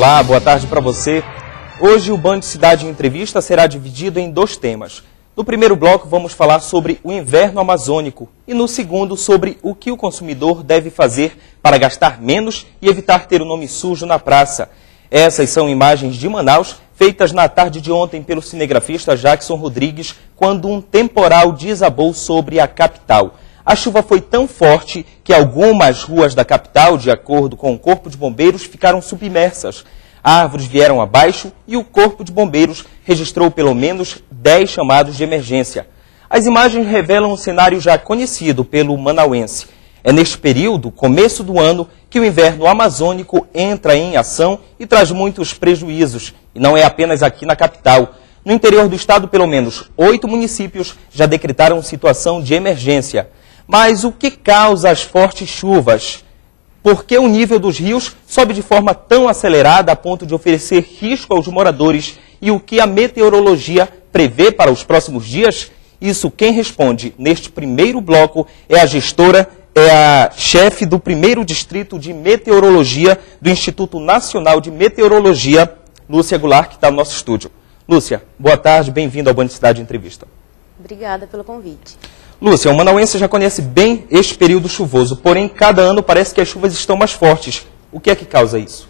Olá, boa tarde para você. Hoje o Band Cidade Entrevista será dividido em dois temas. No primeiro bloco vamos falar sobre o inverno amazônico e no segundo sobre o que o consumidor deve fazer para gastar menos e evitar ter o nome sujo na praça. Essas são imagens de Manaus feitas na tarde de ontem pelo cinegrafista Jackson Rodrigues quando um temporal desabou sobre a capital. A chuva foi tão forte que algumas ruas da capital, de acordo com o Corpo de Bombeiros, ficaram submersas. Árvores vieram abaixo e o Corpo de Bombeiros registrou pelo menos 10 chamados de emergência. As imagens revelam um cenário já conhecido pelo manauense. É neste período, começo do ano, que o inverno amazônico entra em ação e traz muitos prejuízos. E não é apenas aqui na capital. No interior do estado, pelo menos 8 municípios já decretaram situação de emergência. Mas o que causa as fortes chuvas? Por que o nível dos rios sobe de forma tão acelerada a ponto de oferecer risco aos moradores? E o que a meteorologia prevê para os próximos dias? Isso quem responde neste primeiro bloco é a chefe do 1º Distrito de Meteorologia do Instituto Nacional de Meteorologia, Lúcia Goulart, que está no nosso estúdio. Lúcia, boa tarde, bem-vinda ao Band Cidade Entrevista. Obrigada pelo convite. Lúcia, o manauense já conhece bem este período chuvoso, porém, cada ano parece que as chuvas estão mais fortes. O que é que causa isso?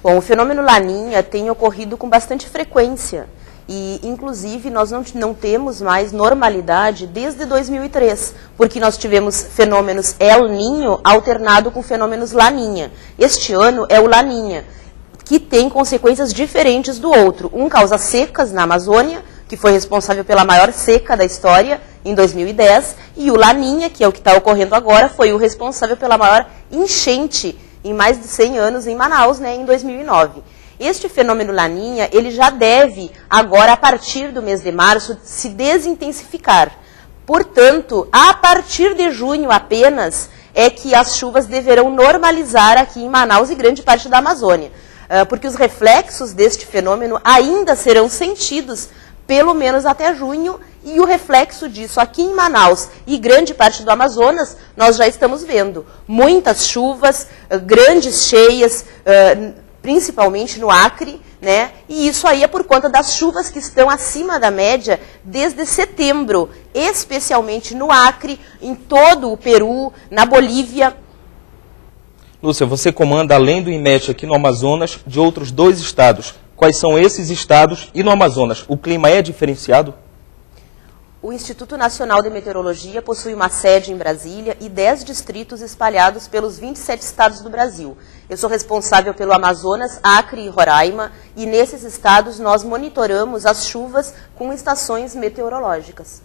Bom, o fenômeno Laninha tem ocorrido com bastante frequência e, inclusive, nós não temos mais normalidade desde 2003, porque nós tivemos fenômenos El Niño alternado com fenômenos Laninha. Este ano é o Laninha, que tem consequências diferentes do outro. Um causa secas na Amazônia, que foi responsável pela maior seca da história em 2010, e o Laninha, que é o que está ocorrendo agora, foi o responsável pela maior enchente em mais de 100 anos em Manaus, em 2009. Este fenômeno Laninha, ele já deve, agora, a partir do mês de março, se desintensificar. Portanto, a partir de junho apenas, é que as chuvas deverão normalizar aqui em Manaus e grande parte da Amazônia. Porque os reflexos deste fenômeno ainda serão sentidos pelo menos até junho, e o reflexo disso aqui em Manaus e grande parte do Amazonas, nós já estamos vendo. Muitas chuvas, grandes cheias, principalmente no Acre, e isso aí é por conta das chuvas que estão acima da média desde setembro, especialmente no Acre, em todo o Peru, na Bolívia. Lúcia, você comanda, além do IMET aqui no Amazonas, de outros 2 estados. Quais são esses estados? E no Amazonas, o clima é diferenciado? O Instituto Nacional de Meteorologia possui uma sede em Brasília e 10 distritos espalhados pelos 27 estados do Brasil. Eu sou responsável pelo Amazonas, Acre e Roraima, e nesses estados nós monitoramos as chuvas com estações meteorológicas,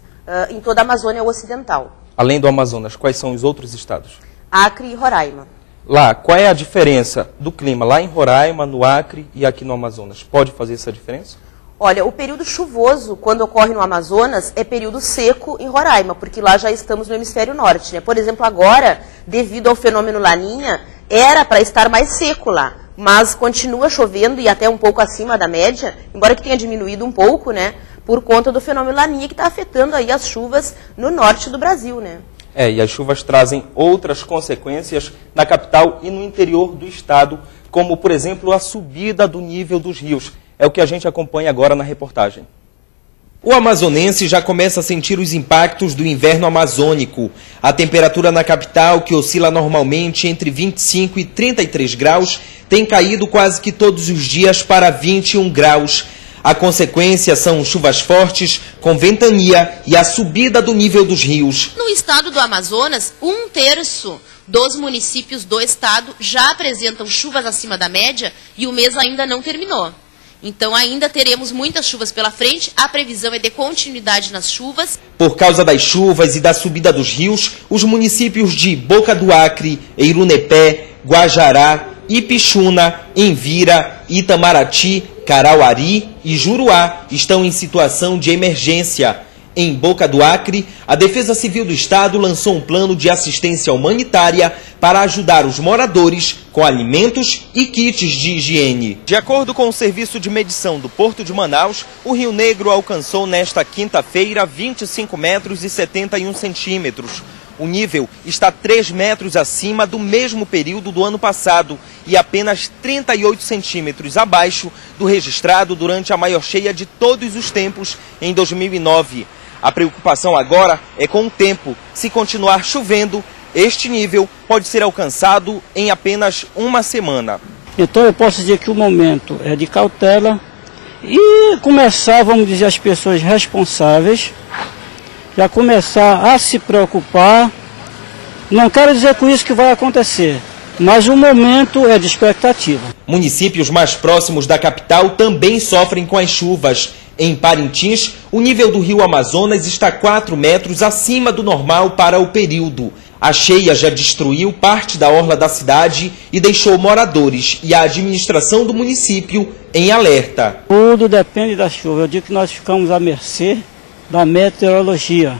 em toda a Amazônia Ocidental. Além do Amazonas, quais são os outros estados? Acre e Roraima. Lá, qual é a diferença do clima lá em Roraima, no Acre e aqui no Amazonas? Pode fazer essa diferença? Olha, o período chuvoso, quando ocorre no Amazonas, é período seco em Roraima, porque lá já estamos no hemisfério norte. Por exemplo, agora, devido ao fenômeno Laninha, era para estar mais seco lá, mas continua chovendo e até um pouco acima da média, embora que tenha diminuído um pouco, por conta do fenômeno Laninha, que está afetando aí as chuvas no norte do Brasil, e as chuvas trazem outras consequências na capital e no interior do estado, como, por exemplo, a subida do nível dos rios. É o que a gente acompanha agora na reportagem. O amazonense já começa a sentir os impactos do inverno amazônico. A temperatura na capital, que oscila normalmente entre 25 e 33 graus, tem caído quase que todos os dias para 21 graus. A consequência são chuvas fortes, com ventania e a subida do nível dos rios. No estado do Amazonas, 1/3 dos municípios do estado já apresentam chuvas acima da média e o mês ainda não terminou. Então ainda teremos muitas chuvas pela frente, a previsão é de continuidade nas chuvas. Por causa das chuvas e da subida dos rios, os municípios de Boca do Acre, Eirunepé, Guajará, Ipixuna, Envira, Itamarati, Carauari e Juruá estão em situação de emergência. Em Boca do Acre, a Defesa Civil do Estado lançou um plano de assistência humanitária para ajudar os moradores com alimentos e kits de higiene. De acordo com o Serviço de Medição do Porto de Manaus, o Rio Negro alcançou nesta quinta-feira 25 metros e 71 centímetros. O nível está 3 metros acima do mesmo período do ano passado e apenas 38 centímetros abaixo do registrado durante a maior cheia de todos os tempos em 2009. A preocupação agora é com o tempo. Se continuar chovendo, este nível pode ser alcançado em apenas uma semana. Então eu posso dizer que o momento é de cautela e começar, vamos dizer, as pessoas responsáveis, já começar a se preocupar. Não quero dizer com isso que vai acontecer, mas o momento é de expectativa. Municípios mais próximos da capital também sofrem com as chuvas. Em Parintins, o nível do rio Amazonas está 4 metros acima do normal para o período. A cheia já destruiu parte da orla da cidade e deixou moradores e a administração do município em alerta. Tudo depende da chuva. Eu digo que nós ficamos à mercê da meteorologia.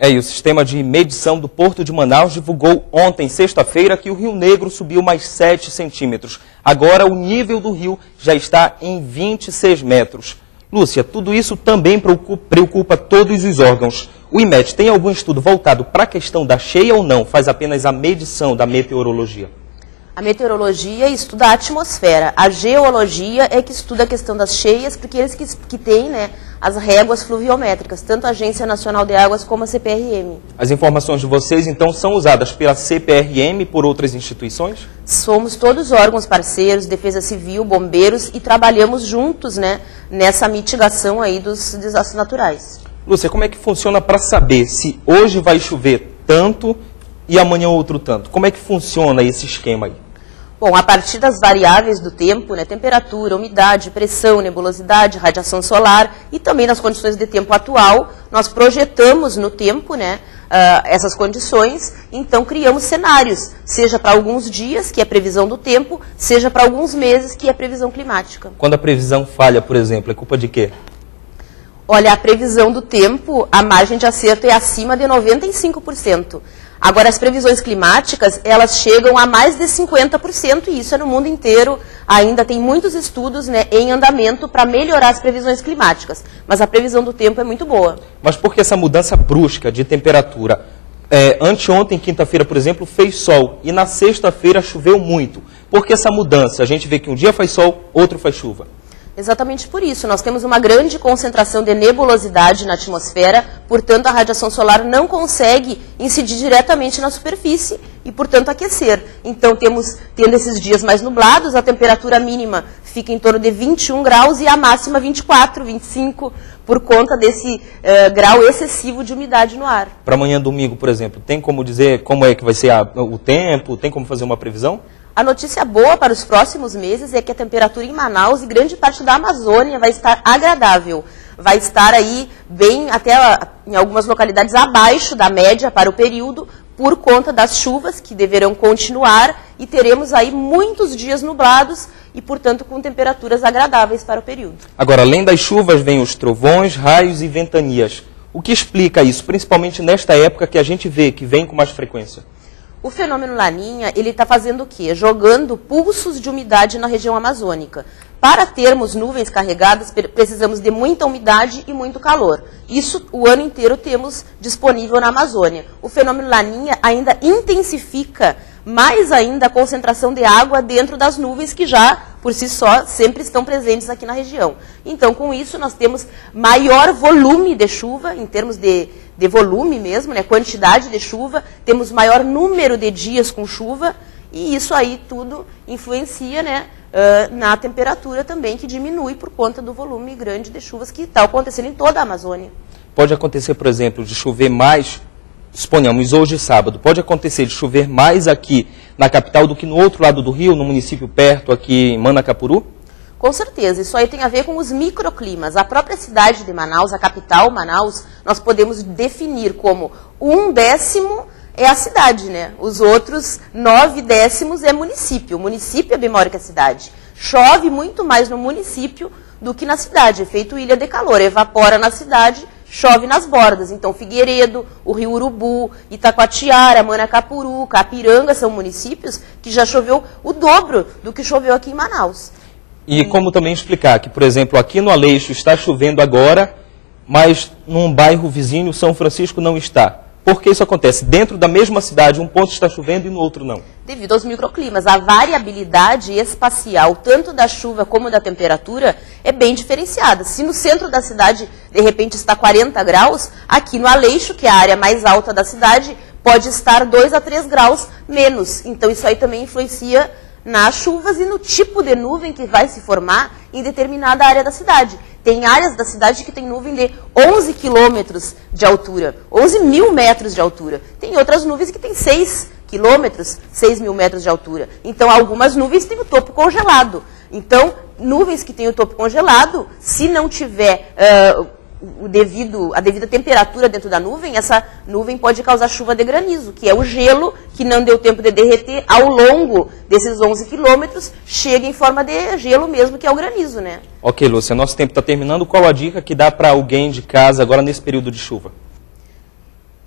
E o sistema de medição do Porto de Manaus divulgou ontem, sexta-feira, que o Rio Negro subiu mais 7 centímetros. Agora o nível do rio já está em 26 metros. Lúcia, tudo isso também preocupa todos os órgãos. O IMET tem algum estudo voltado para a questão da cheia ou não? Faz apenas a medição da meteorologia? A meteorologia estuda a atmosfera. A geologia é que estuda a questão das cheias, porque eles que têm, né, as réguas fluviométricas, tanto a Agência Nacional de Águas como a CPRM. As informações de vocês, então, são usadas pela CPRM e por outras instituições? Somos todos órgãos parceiros, Defesa Civil, bombeiros, e trabalhamos juntos, né, nessa mitigação aí dos desastres naturais. Lúcia, como é que funciona para saber se hoje vai chover tanto e amanhã outro tanto? Como é que funciona esse esquema aí? Bom, a partir das variáveis do tempo, né, temperatura, umidade, pressão, nebulosidade, radiação solar e também nas condições de tempo atual, nós projetamos no tempo, né, essas condições, então criamos cenários, seja para alguns dias, que é previsão do tempo, seja para alguns meses, que é previsão climática. Quando a previsão falha, por exemplo, é culpa de quê? Olha, a previsão do tempo, a margem de acerto é acima de 95%. Agora, as previsões climáticas, elas chegam a mais de 50%, e isso é no mundo inteiro. Ainda tem muitos estudos, né, em andamento para melhorar as previsões climáticas. Mas a previsão do tempo é muito boa. Mas por que essa mudança brusca de temperatura? Anteontem, quinta-feira, por exemplo, fez sol e na sexta-feira choveu muito. Por que essa mudança? A gente vê que um dia faz sol, outro faz chuva. Exatamente por isso. Nós temos uma grande concentração de nebulosidade na atmosfera, portanto a radiação solar não consegue incidir diretamente na superfície e, portanto, aquecer. Então, tendo esses dias mais nublados, a temperatura mínima fica em torno de 21 graus e a máxima 24, 25, por conta desse grau excessivo de umidade no ar. Para amanhã, domingo, por exemplo, tem como dizer como é que vai ser o tempo? Tem como fazer uma previsão? A notícia boa para os próximos meses é que a temperatura em Manaus e grande parte da Amazônia vai estar agradável. Vai estar aí bem, até em algumas localidades, abaixo da média para o período, por conta das chuvas que deverão continuar, e teremos aí muitos dias nublados e, portanto, com temperaturas agradáveis para o período. Agora, além das chuvas, vêm os trovões, raios e ventanias. O que explica isso, principalmente nesta época que a gente vê que vem com mais frequência? O fenômeno Laninha, ele está fazendo o quê? Jogando pulsos de umidade na região amazônica. Para termos nuvens carregadas, precisamos de muita umidade e muito calor. Isso o ano inteiro temos disponível na Amazônia. O fenômeno Laninha ainda intensifica mais ainda a concentração de água dentro das nuvens, que já, por si só, sempre estão presentes aqui na região. Então, com isso, nós temos maior volume de chuva, em termos de volume mesmo, né, quantidade de chuva, temos maior número de dias com chuva, e isso aí tudo influencia, né, na temperatura também, que diminui por conta do volume grande de chuvas que está acontecendo em toda a Amazônia. Pode acontecer, por exemplo, de chover mais, suponhamos hoje sábado, pode acontecer de chover mais aqui na capital do que no outro lado do rio, no município perto, aqui em Manacapuru? Com certeza, isso aí tem a ver com os microclimas. A própria cidade de Manaus, a capital Manaus, nós podemos definir como 1/10 é a cidade, né? Os outros 9/10 é município. O município é bem maior que a cidade. Chove muito mais no município do que na cidade, efeito ilha de calor. Evapora na cidade, chove nas bordas. Então, Figueiredo, o Rio Urubu, Itacoatiara, Manacapuru, Capiranga são municípios que já choveu o dobro do que choveu aqui em Manaus. E como também explicar que, por exemplo, aqui no Aleixo está chovendo agora mas num bairro vizinho, São Francisco, não está. Por que isso acontece? Dentro da mesma cidade, um ponto está chovendo e no outro não. Devido aos microclimas, a variabilidade espacial, tanto da chuva como da temperatura, é bem diferenciada. Se no centro da cidade, de repente, está 40 graus, aqui no Aleixo, que é a área mais alta da cidade, pode estar 2 a 3 graus menos. Então, isso aí também influencia nas chuvas e no tipo de nuvem que vai se formar em determinada área da cidade. Tem áreas da cidade que tem nuvem de 11 quilômetros de altura, 11 mil metros de altura. Tem outras nuvens que têm 6 quilômetros, 6 mil metros de altura. Então, algumas nuvens têm o topo congelado. Então, nuvens que têm o topo congelado, se não tiver a devida temperatura dentro da nuvem, essa nuvem pode causar chuva de granizo, que é o gelo que não deu tempo de derreter ao longo desses 11 quilômetros, chega em forma de gelo mesmo, que é o granizo, né? Ok, Lúcia, nosso tempo está terminando. Qual a dica que dá para alguém de casa agora nesse período de chuva?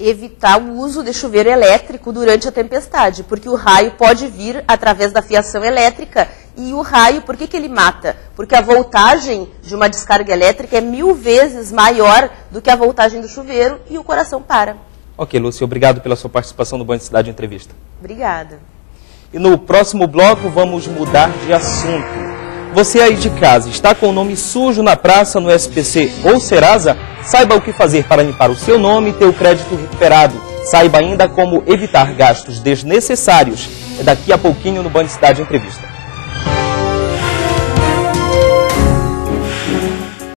Evitar o uso de chuveiro elétrico durante a tempestade, porque o raio pode vir através da fiação elétrica e o raio, por que ele mata? Porque a voltagem de uma descarga elétrica é 1000 vezes maior do que a voltagem do chuveiro e o coração para. Ok, Lúcia, obrigado pela sua participação no Band Cidade Entrevista. Obrigada. E no próximo bloco vamos mudar de assunto. Você aí de casa está com o nome sujo na praça, no SPC ou Serasa? Saiba o que fazer para limpar o seu nome e ter o crédito recuperado. Saiba ainda como evitar gastos desnecessários. É daqui a pouquinho no Band Cidade Entrevista.